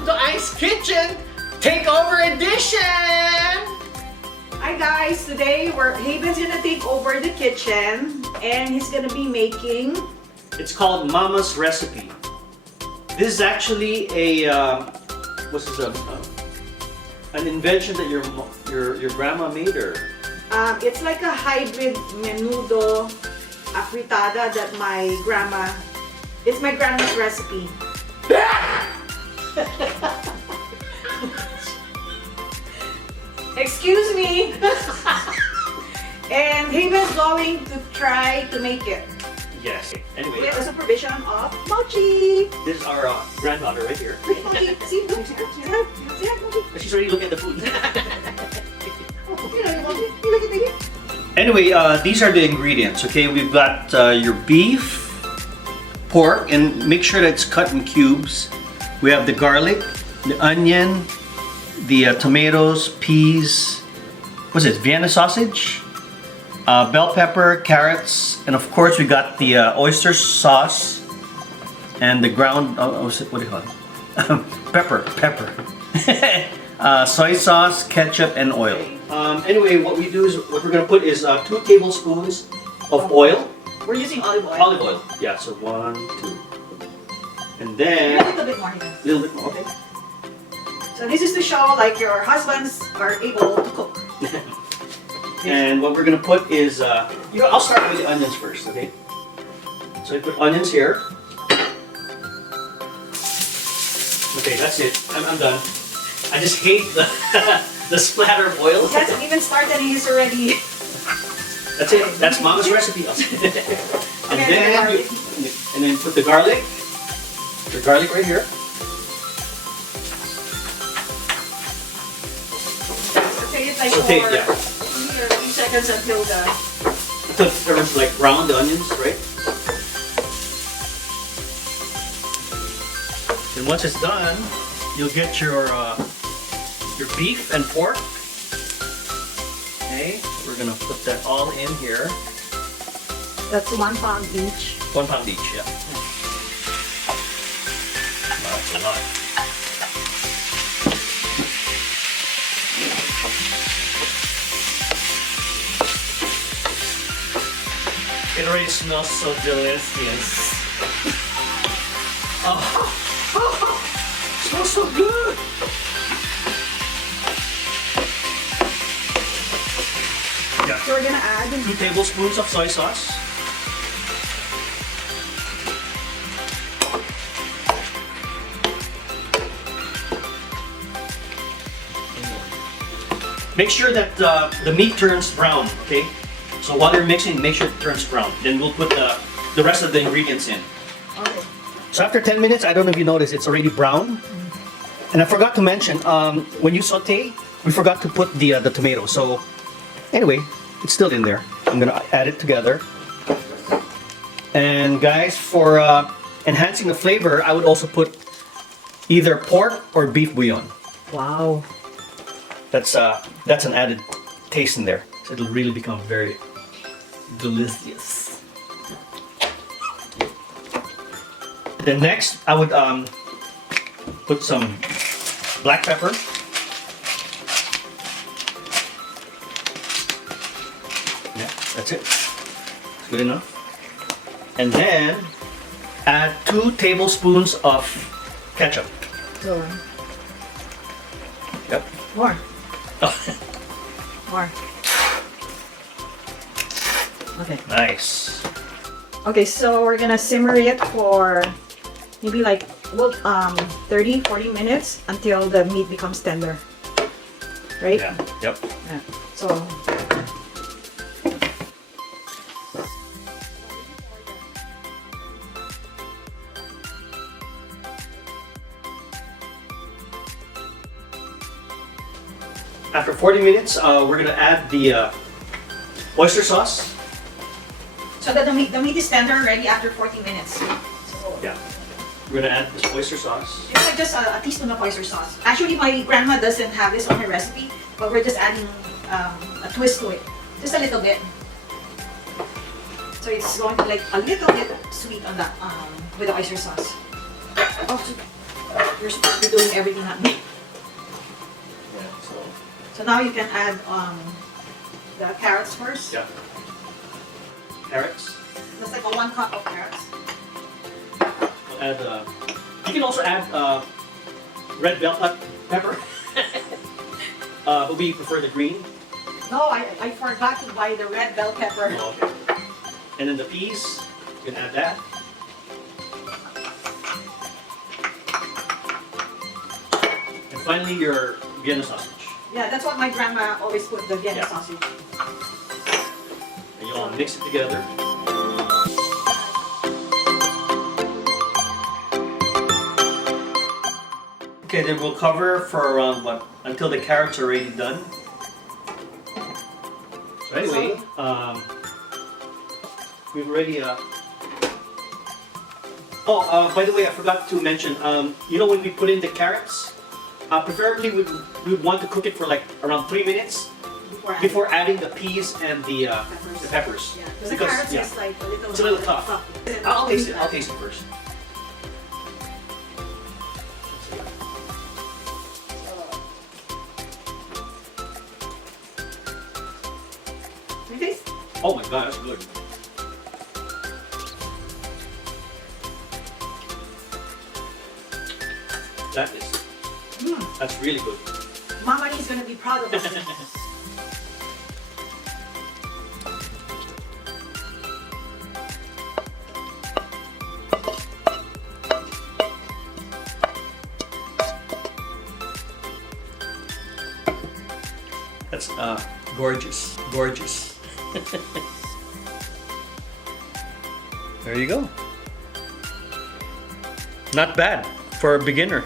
welcome to Ayeeng'S Kitchen Takeover Edition! Hi guys, today Haven's gonna take over the kitchen and he's gonna be making... It's called Mama's Recipe. This is actually a, what's this, an invention that your grandma made, or? It's like a hybrid Menudo Afritada that it's my grandma's recipe. Excuse me. And Haven's going to try to make it. Yes. Anyway, with the supervision of Mochi. This is our granddaughter right here. Mochi, see, look, Mochi. She's already looking at the food. Anyway, these are the ingredients. Okay, we've got your beef, pork, and make sure that it's cut in cubes. We have the garlic, the onion, the tomatoes, peas, what's this, Vienna sausage, bell pepper, carrots, and of course we got the oyster sauce and the ground, what do you call it? pepper. Soy sauce, ketchup, and oil. Anyway, what we're going to put is 2 tablespoons of oil. We're using olive oil. Olive oil. Yeah, so 1, 2. And then... A little bit more. A little bit more, okay. So this is to show like your husbands are able to cook. And what we're going to put is, I'll start with the onions first, okay? So I put onions here. Okay, that's it. I'm done. I just hate the splatter of oil. He hasn't even started and he's already... That's it. That's Mama's recipe. And then put the garlic. The garlic right here. Saute it like Saute, for yeah. 3 seconds until it turns like brown, the onions, right? And once it's done, you'll get your beef and pork. Okay, we're gonna put that all in here. That's 1 pound each. 1 pound each, yeah. That's a lot. It already smells so delicious. Oh, it smells so good. Yeah. So we're gonna add 2 tablespoons of soy sauce. Make sure that the meat turns brown, okay? So while you're mixing, make sure it turns brown. Then we'll put the rest of the ingredients in. Okay. So after 10 minutes, I don't know if you noticed, it's already brown. And I forgot to mention, when you saute, we forgot to put the tomato. So anyway, it's still in there. I'm gonna add it together. And guys, for enhancing the flavor, I would also put either pork or beef bouillon. Wow. That's an added taste in there. So it'll really become very delicious. Then next, I would put some black pepper. Yeah, that's it. It's good enough. And then add 2 tablespoons of ketchup. So, Yep. more. More. Okay. Nice. Okay, so we're gonna simmer it for maybe like 30-40 minutes until the meat becomes tender. Right? Yeah. Yep. Yeah. So after 40 minutes, we're gonna add the oyster sauce. so that the meat is tender already after 40 minutes. So Yeah. We're gonna add this oyster sauce. it's like just a teaspoon of oyster sauce. Actually, my grandma doesn't have this on her recipe, but we're just adding a twist to it, just a little bit. So it's going to be like a little bit sweet on that with the oyster sauce. Oh, You're supposed to be doing everything at me. Yeah, So now you can add the carrots first. yeah. Carrots. That's like a 1 cup of carrots. We'll add, you can also add red bell pepper. But we prefer the green. No, I forgot to buy the red bell pepper. Oh, okay. And then the peas, you can add that. And finally, your Vienna sausage. Yeah, that's what my grandma always put, the Vienna Yeah. sausage. And you all mix it together. Okay, then we'll cover for around what? Until the carrots are already done. So anyway, we've already. By the way, I forgot to mention. You know when we put in the carrots, preferably we'd want to cook it for like around 3 minutes before adding the peas and the peppers. Yeah, because the carrots is like a little. It's a little tough. I'll taste it. I'll taste it first. Taste? Oh my god, that's good. That's really good. Mama is gonna be proud of us. That's gorgeous, gorgeous. There you go. Not bad for a beginner.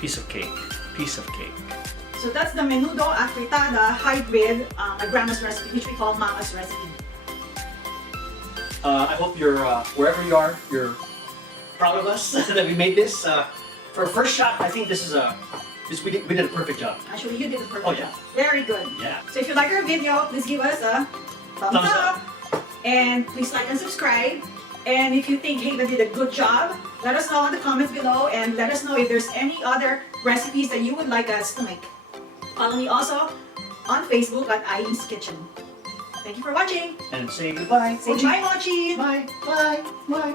Piece of cake, piece of cake. So that's the Menudo Afritada hybrid, my grandma's recipe, which we call Mama's recipe. I hope you're, wherever you are, you're proud of us that we made this. For a first shot, I think this is we did a perfect job. Actually, you did a perfect Oh, yeah. job. Very good. Yeah. So if you like our video, please give us a thumbs up. And please like and subscribe. And if you think Haven did a good job, let us know in the comments below and let us know if there's any other recipes that you would like us to make. Follow me also on Facebook at Ayeeng'S Kitchen. Thank you for watching. And say goodbye. Say bye, Mochi. Bye. Bye. Bye.